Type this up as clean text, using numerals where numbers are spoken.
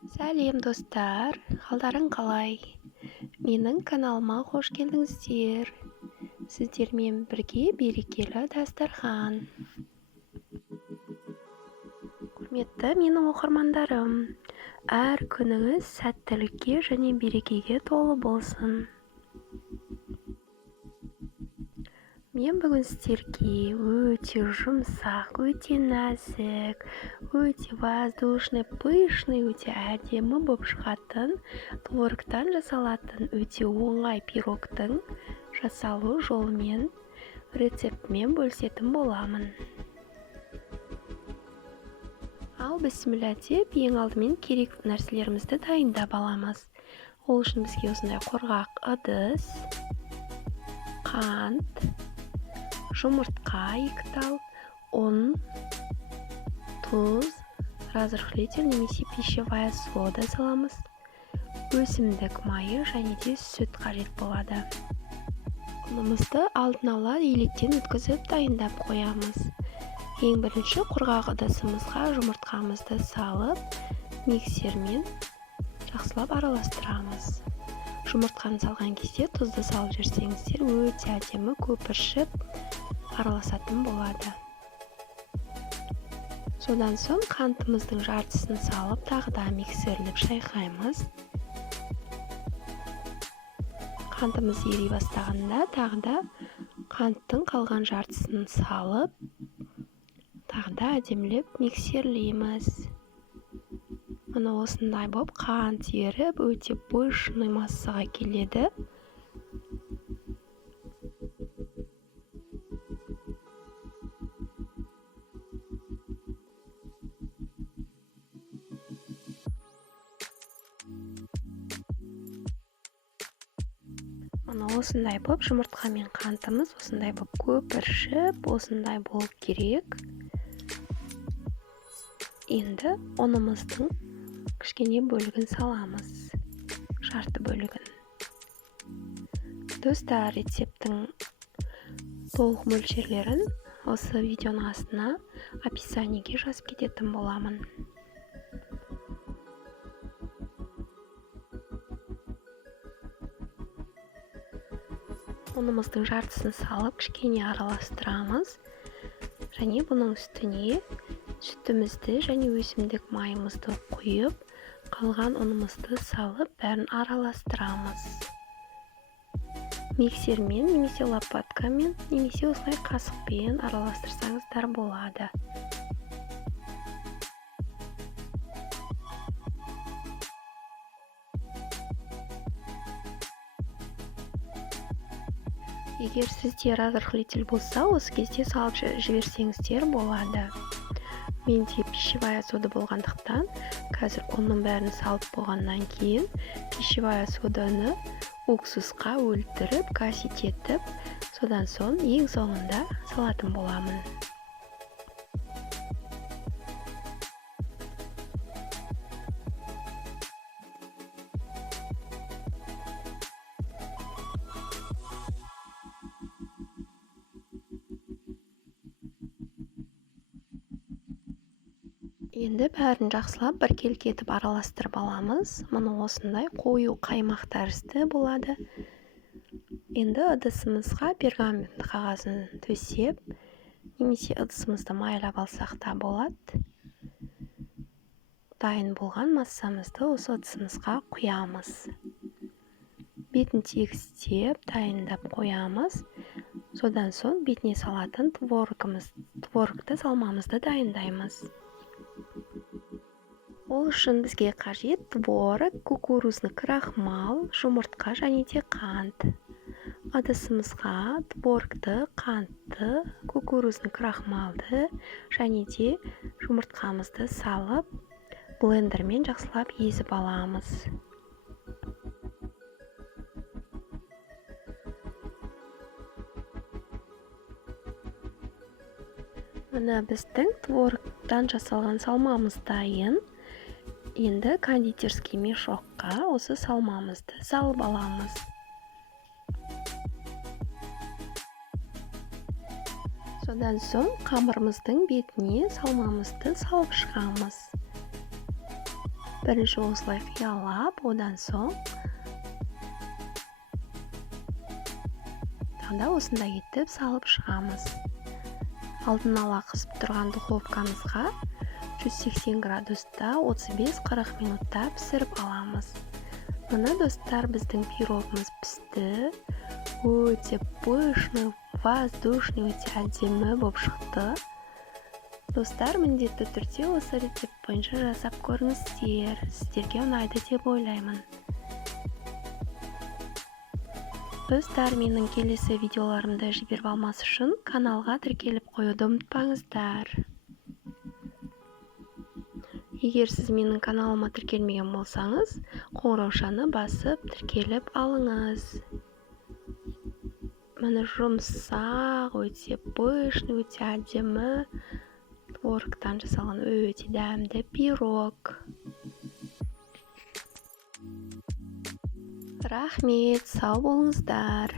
Сәлем достар, қалдарың қалай? Менің каналыма қош келдіңіздер. Сіздермен бірге берекелі дастархан. Құрметті менің оқырмандарым, әр күніңіз сәттілікке және берекеге толы болсын. Мен бүгін сіздерге өте жұмсақ, өте нәзік, өте воздушный, пышный, өте әдемі болып шығатын, творогтан жасалатын өте оңай пирогтың жасалу жолымен, рецептімен бөлісетін боламын. Ал бісміллә деп, ең алдымен керек нәрселерімізді дайындап аламыз. Ол үшін бізге осындай құрғақ ыдыс, қант, жұмыртқа 2 тал, ұн, тұз, разрыхлитель немесе пищевая сода саламыз. Өсімдік майы және де сүт қажет болады. Ұнымызды алдын ала електен өткізіп дайындап қоямыз. Ең бірінші құрғақ ыдысымызға жұмыртқамызды салып, миксермен жақсылап араластырамыз. Жұмыртқаны салған кезде тұзды салып жүрсеңіздер, өте әдемі көпіршіп араласатын болады. Содан соң қантымыздың жартысын салып, тағы да миксерлеп шайқаймыз. Қантымыз ери бастағанда тағы да қанттың қалған жартысын салып, тағы да әдемілеп миксерлейміз. Мына осындай болып қант еріп, өте пышный массаға келеді. Мына осындай болып, жұмыртқа мен қантымыз осындай болып көпіршіп, осындай болып керек. Енді ұнымыздың кішкене бөлігін саламыз, жарты бөлігін. Достар, рецептің толық мөлшерлерін осы видеоның астына описаниеге жазып кететін боламын. Ұнымыздың жартысын салып, кішкене араластырамыз. Және бұның үстіне сүтімізді және өсімдік майымызды құйып, қалған ұнымызды салып, бәрін араластырамыз. Миксермен, немесе лопаткамен, немесе осылай қасықпен араластырсаңыздар болады. Егер сізде разрыхлитель болса, осы кезде салып жіберсеңіздер болады. Менде пищевая сода болғандықтан, қазір оның бәрін салып болғаннан кейін, пищевая соданы уксусқа өлтіріп, гасить етіп, содан соң ең соңында салатын боламын. Енді бәрін жақсылап біркелкі етіп араластырып аламыз. Мұны осындай қою қаймақ тәрізді болады. Енді ыдысымызға пергамент қағазын төсеп, немесе ыдысымызды майлап алсақ та болады. Дайын болған массамызды осы ыдысымызға құямыз. Бетін тегістеп, дайындап қоямыз. Содан соң бетіне салатын творогты салмамызды дайындаймыз. Ол үшін бізге қажет творог, кукурузный крахмал, жұмыртқа және де қант. Ыдысымызға творогты, қантты, кукурузный крахмалды және де жұмыртқамызды салып, блендермен жақсылап езіп аламыз. Мына біздің творогтан жасалған салмамыз дайын. Енді кондитерский мешокқа осы салмамызды салып аламыз. Содан соң қамырымыздың бетіне салмамызды салып шығамыз. Бірінші осылай қиялап, одан соң таңда осындай етіп салып шығамыз. Алдын ала қысып тұрған духовкамызға 180 градуста 35-40 минутта пісіріп аламыз. Мына достар, біздің пирогымыз пісті. Өте пышный, воздушный, өте әдемі болып шықты. Достар, міндетті түрде осы рецепт бойынша жасап көріңіздер. Сіздерге ұнайды деп ойлаймын. Достар, менің келесі видеоларымды жіберіп алмас үшін каналға тіркеліп қоюды ұмытпаңыздар. Егер сіз менің каналыма тіркелмеген болсаңыз, қоңыраушаны басып тіркеліп алыңыз. Міне жұмсақ, өте пышный, өте әдемі творогтан жасалған өте дәмді пирог. Рахмет, сау болыңыздар.